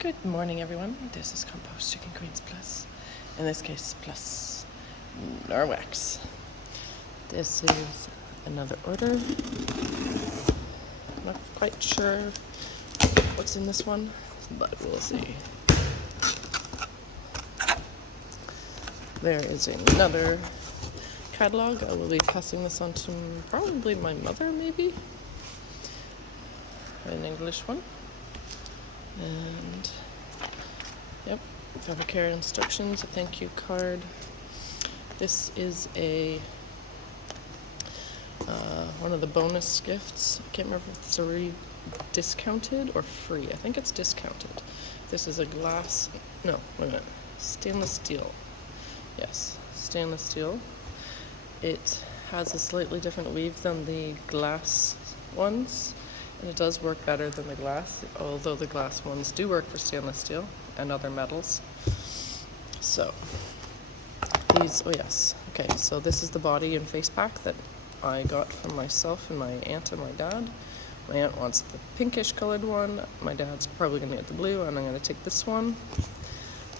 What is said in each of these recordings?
Good morning, everyone. This is Compost Chicken Greens Plus. In this case, plus Norwex. This is another order. I'm not quite sure what's in this one, but we'll see. There is another catalog. I will be passing this on to probably my mother, maybe. An English one. And yep, fabric care instructions, a thank you card. This is one of the bonus gifts. I can't remember if it's already discounted or free. I think it's discounted. This is a stainless steel. Yes, stainless steel. It has a slightly different weave than the glass ones. And it does work better than the glass, although the glass ones do work for stainless steel and other metals. So, so this is the body and face pack that I got from myself and my aunt and my dad. My aunt wants the pinkish colored one, my dad's probably going to get the blue, and I'm going to take this one.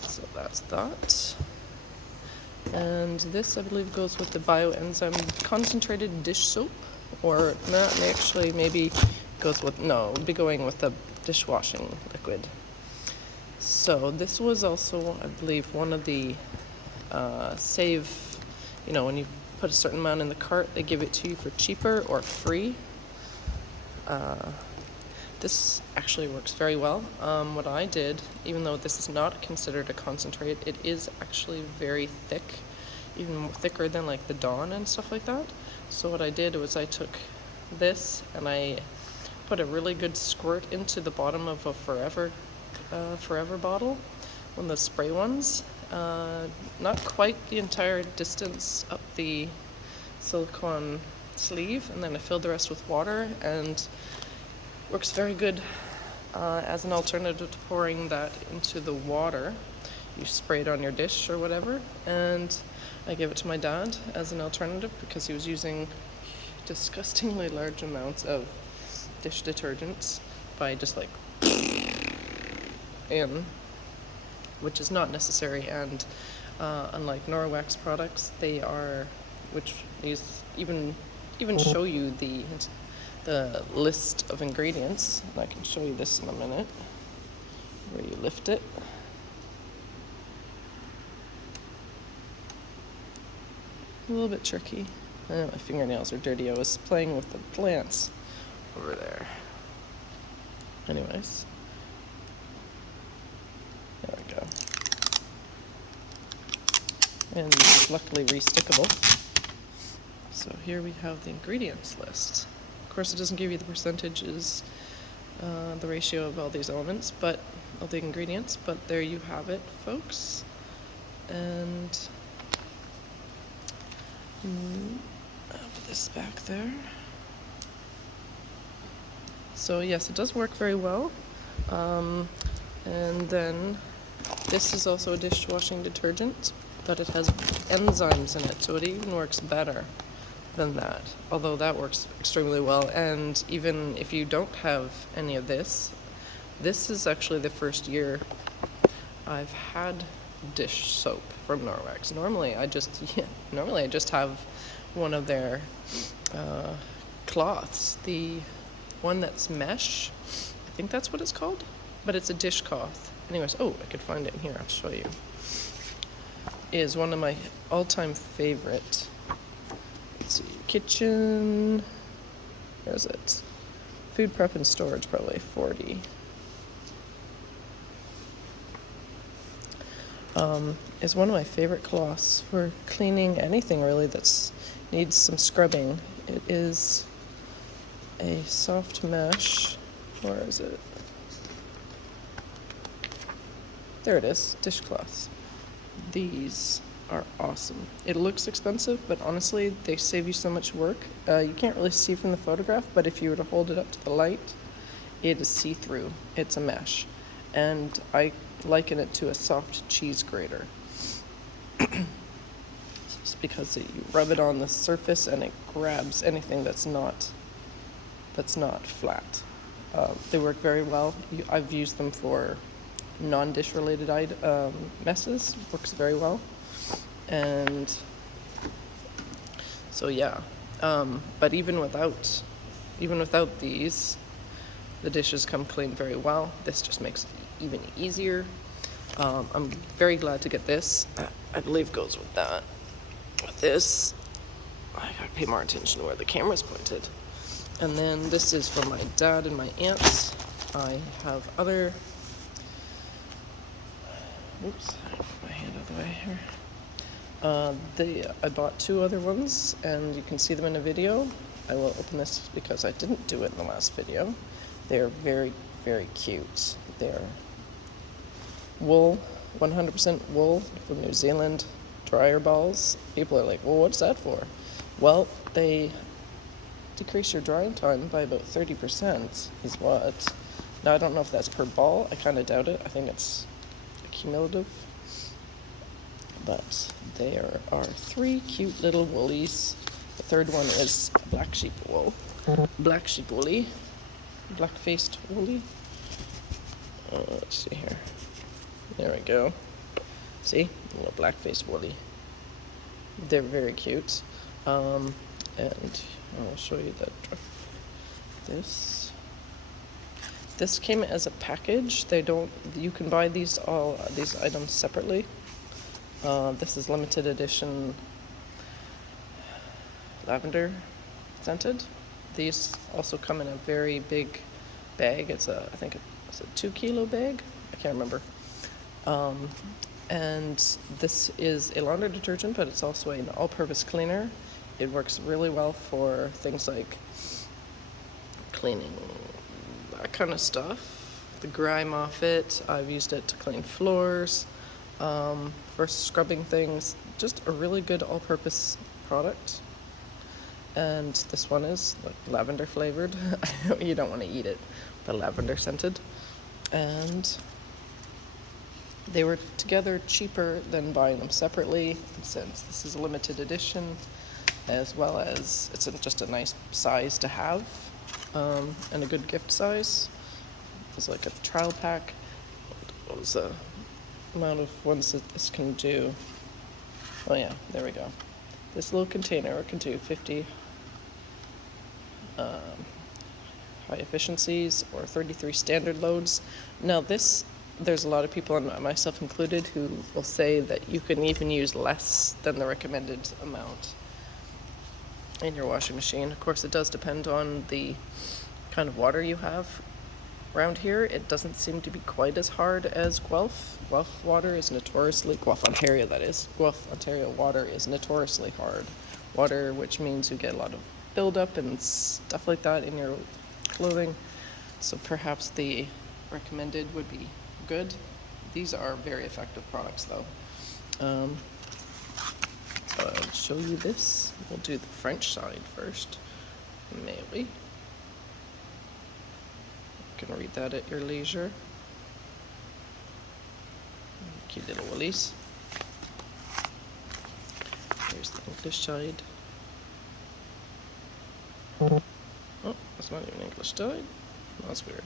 So that's that. And this, I believe, goes with the bioenzyme concentrated dish soap, or not, actually maybe would be going with the dishwashing liquid. So this was also, I believe, one of the when you put a certain amount in the cart, they give it to you for cheaper or free. This actually works very well. What I did, even though this is not considered a concentrate, it is actually very thick, even more thicker than like the Dawn and stuff like that. So what I did was I took this and I put a really good squirt into the bottom of a Forever bottle, one of the spray ones. Not quite the entire distance up the silicone sleeve, and then I filled the rest with water, and works very good as an alternative to pouring that into the water. You spray it on your dish or whatever, and I gave it to my dad as an alternative because he was using disgustingly large amounts of dish detergents by just like in, which is not necessary. And unlike Norwex products, which even show you the list of ingredients. And I can show you this in a minute, where you lift it. A little bit tricky. My fingernails are dirty. I was playing with the plants over there. Anyways, there we go. And this is luckily restickable. So here we have the ingredients list. Of course, it doesn't give you the percentages, the ratio of all these elements, but all the ingredients. But there you have it, folks. And I'll put this back there. So yes, it does work very well. And then this is also a dishwashing detergent, but it has enzymes in it, so it even works better than that. Although that works extremely well. And even if you don't have any of this is actually the first year I've had dish soap from Norwex. Normally I just have one of their cloths, the one that's mesh. I think that's what it's called, but it's a dishcloth. Anyways, I could find it in here. I'll show you. It is one of my all-time favorite. Let's see, kitchen. Where is it? Food prep and storage, probably 40. Is one of my favorite cloths for cleaning anything really that needs some scrubbing. It is a soft mesh. Where is it? There it is, dishcloths. These are awesome. It looks expensive, but honestly, they save you so much work. You can't really see from the photograph, but if you were to hold it up to the light, it is see-through. It's a mesh. And I liken it to a soft cheese grater. It's because you rub it on the surface and it grabs anything that's not flat. They work very well. I've used them for non-dish related messes. Works very well. And so yeah, but even without these, the dishes come clean very well. This just makes it even easier. I'm very glad to get this. I believe goes with that. With this, I gotta pay more attention to where the camera's pointed. And then this is for my dad and my aunts. I have other. Oops, I put my hand out of the way here. I bought 2 other ones, and you can see them in a video. I will open this because I didn't do it in the last video. They're very, very cute. They're wool, 100% wool from New Zealand dryer balls. People are like, well, what's that for? Well, they decrease your drying time by about 30% is what. Now, I don't know if that's per ball. I kind of doubt it. I think it's cumulative. But there are 3 cute little woolies. The third one is black sheep wool. Black sheep woolly. Black-faced woolly. Let's see here. There we go. See? A little black-faced woolly. They're very cute. And I'll show you that. This came as a package. You can buy these items separately. This is limited edition lavender scented. These also come in a very big bag. I think it's a 2-kilo bag. I can't remember. And this is a laundry detergent, but it's also an all-purpose cleaner. It works really well for things like cleaning that kind of stuff, the grime off it. I've used it to clean floors, for scrubbing things. Just a really good all-purpose product. And this one is like lavender flavored. You don't want to eat it, but lavender scented. And they were together cheaper than buying them separately, since this is a limited edition, as well as it's just a nice size to have, and a good gift size. It's like a trial pack. What was the amount of ones that this can do? Oh yeah, there we go. This little container can do 50 high efficiencies or 33 standard loads. Now there's a lot of people, and myself included, who will say that you can even use less than the recommended amount in your washing machine. Of course, it does depend on the kind of water you have. Around here, it doesn't seem to be quite as hard as Guelph. Guelph water is notoriously, Guelph, Ontario that is. Guelph, Ontario water is notoriously hard water, which means you get a lot of buildup and stuff like that in your clothing. So perhaps the recommended would be good. These are very effective products though. So I'll show you this. We'll do the French side first. May we? You can read that at your leisure. Cute little woolies. Here's the English side. Oh, that's not even English side. That's weird.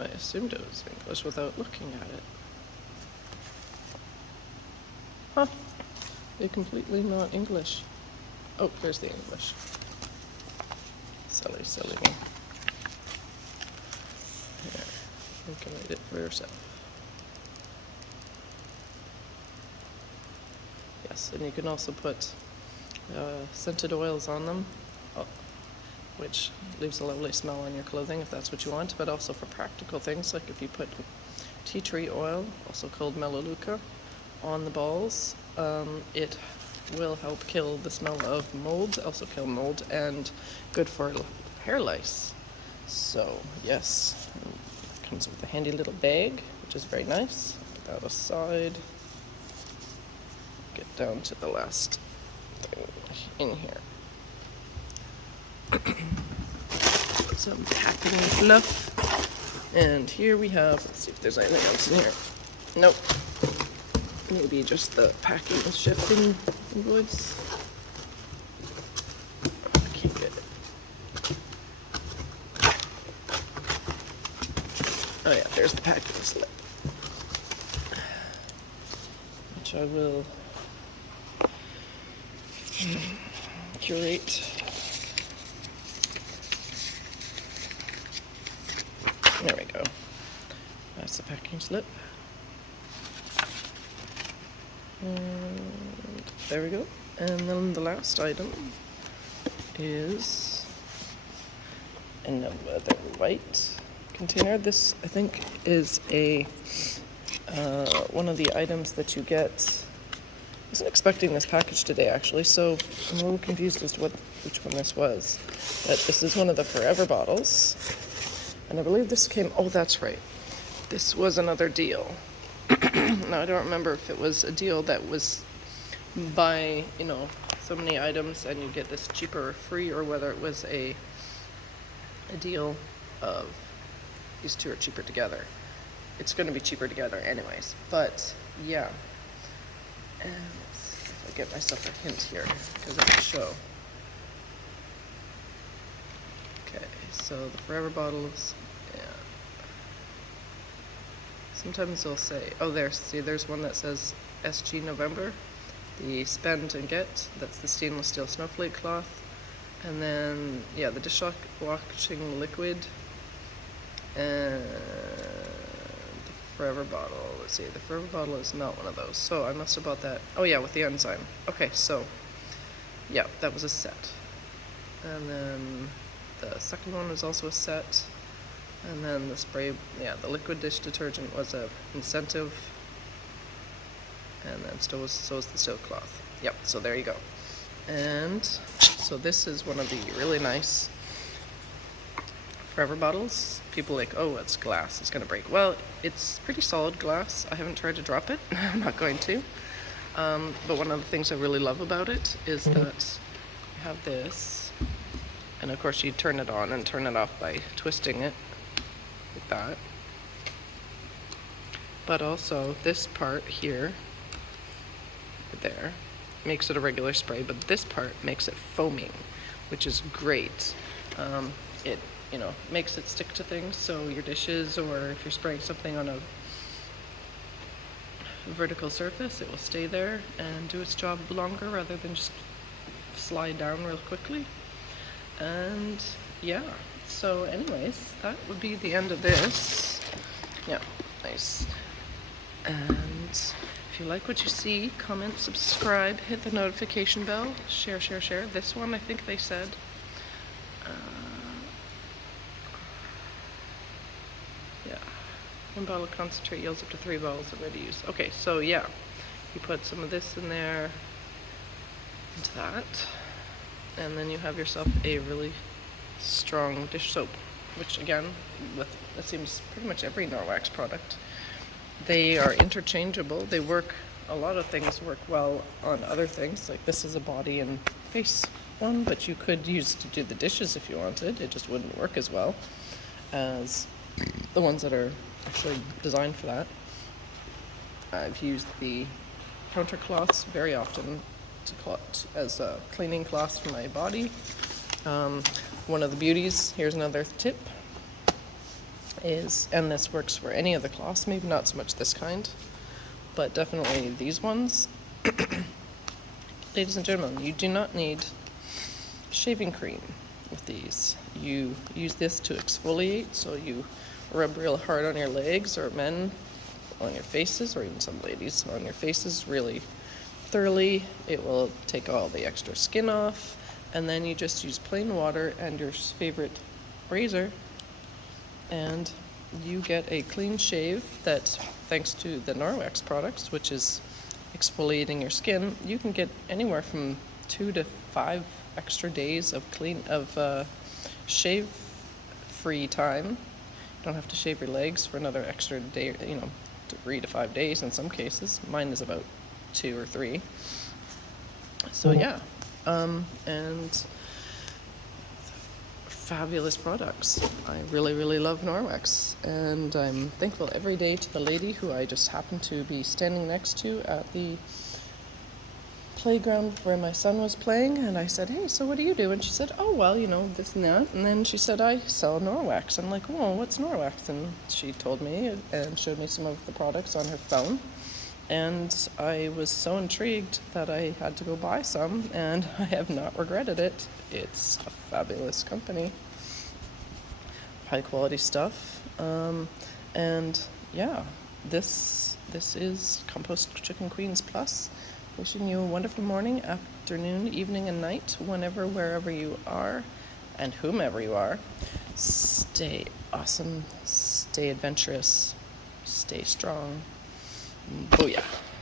I assumed it was English without looking at it. Huh. They're completely not English. Oh, there's the English. Silly, silly one. Here, you can read it for yourself. Yes, and you can also put scented oils on them, which leaves a lovely smell on your clothing if that's what you want, but also for practical things, like if you put tea tree oil, also called melaleuca, on the balls, it will help kill the smell of mold, also kill mold, and good for hair lice. So yes, it comes with a handy little bag, which is very nice. Put that aside. Get down to the last thing in here. Some packing fluff. And here we have, let's see if there's anything else in here. Nope. Maybe just the packing and shipping invoice. I can't get it. Oh yeah, there's the packing slip, which I will curate. There we go. That's the packing slip. And there we go. And then the last item is another white container. This, I think, is a one of the items that you get. I wasn't expecting this package today, actually, so I'm a little confused as to which one this was. But this is one of the Forever bottles, and I believe this came. Oh, that's right. This was another deal. Now I don't remember if it was a deal that was buy, so many items and you get this cheaper or free, or whether it was a deal of these two are cheaper together. It's going to be cheaper together anyways, but yeah. And let's see if I get myself a hint here, because it'll show. Okay, so the Forever bottles, yeah. Sometimes they'll say, oh, there's one that says SG November. The Spend and Get, that's the stainless steel snowflake cloth. And then, yeah, the dishwashing liquid. And the Forever bottle. Let's see, the Forever bottle is not one of those. So I must have bought that. Oh, yeah, with the enzyme. Okay, so, yeah, that was a set. And then the second one was also a set. And then the spray, yeah, the liquid dish detergent was a incentive. And then so is the steel cloth. Yep, so there you go. And so this is one of the really nice Forever bottles. People like, oh, it's glass, it's gonna break. Well, it's pretty solid glass. I haven't tried to drop it. I'm not going to. But one of the things I really love about it is that you have this, and of course you turn it on and turn it off by twisting it like that. But also this part here, there, makes it a regular spray, but this part makes it foaming, which is great. It makes it stick to things, so your dishes, or if you're spraying something on a vertical surface, it will stay there and do its job longer rather than just slide down real quickly. And yeah, so anyways, that would be the end of this. Yeah, nice. And if you like what you see, comment, subscribe, hit the notification bell, share. This one, I think they said, yeah, 1 bottle of concentrate yields up to 3 bottles of ready use. Okay, so yeah, you put some of this in there, into that, and then you have yourself a really strong dish soap, which again, it seems pretty much every Norwex product. They are interchangeable. They work, a lot of things work well on other things. Like this is a body and face one, but you could use it to do the dishes if you wanted. It just wouldn't work as well as the ones that are actually designed for that. I've used the counter cloths very often as cleaning cloths for my body. One of the beauties, here's another tip, and this works for any of the cloths, maybe not so much this kind, but definitely these ones. Ladies and gentlemen, you do not need shaving cream with these. You use this to exfoliate, so you rub real hard on your legs, or men on your faces, or even some ladies on your faces really thoroughly. It will take all the extra skin off, and then you just use plain water and your favorite razor, and you get a clean shave that, thanks to the Norwex products, which is exfoliating your skin, you can get anywhere from 2 to 5 extra days of shave-free time. You don't have to shave your legs for another extra day, 3 to 5 days in some cases. Mine is about 2 or 3. So yeah, and fabulous products. I really love Norwex, and I'm thankful every day to the lady who I just happened to be standing next to at the playground where my son was playing, and I said, hey, so what do you do? And she said, oh, well, this and that. And then she said, I sell Norwex. I'm like, oh, what's Norwex? And she told me and showed me some of the products on her phone. And I was so intrigued that I had to go buy some, and I have not regretted it. It's a fabulous company. High quality stuff. And yeah, this is Compost Chicken Queens Plus. Wishing you a wonderful morning, afternoon, evening, and night, whenever, wherever you are, and whomever you are. Stay awesome, stay adventurous, stay strong. Booyah.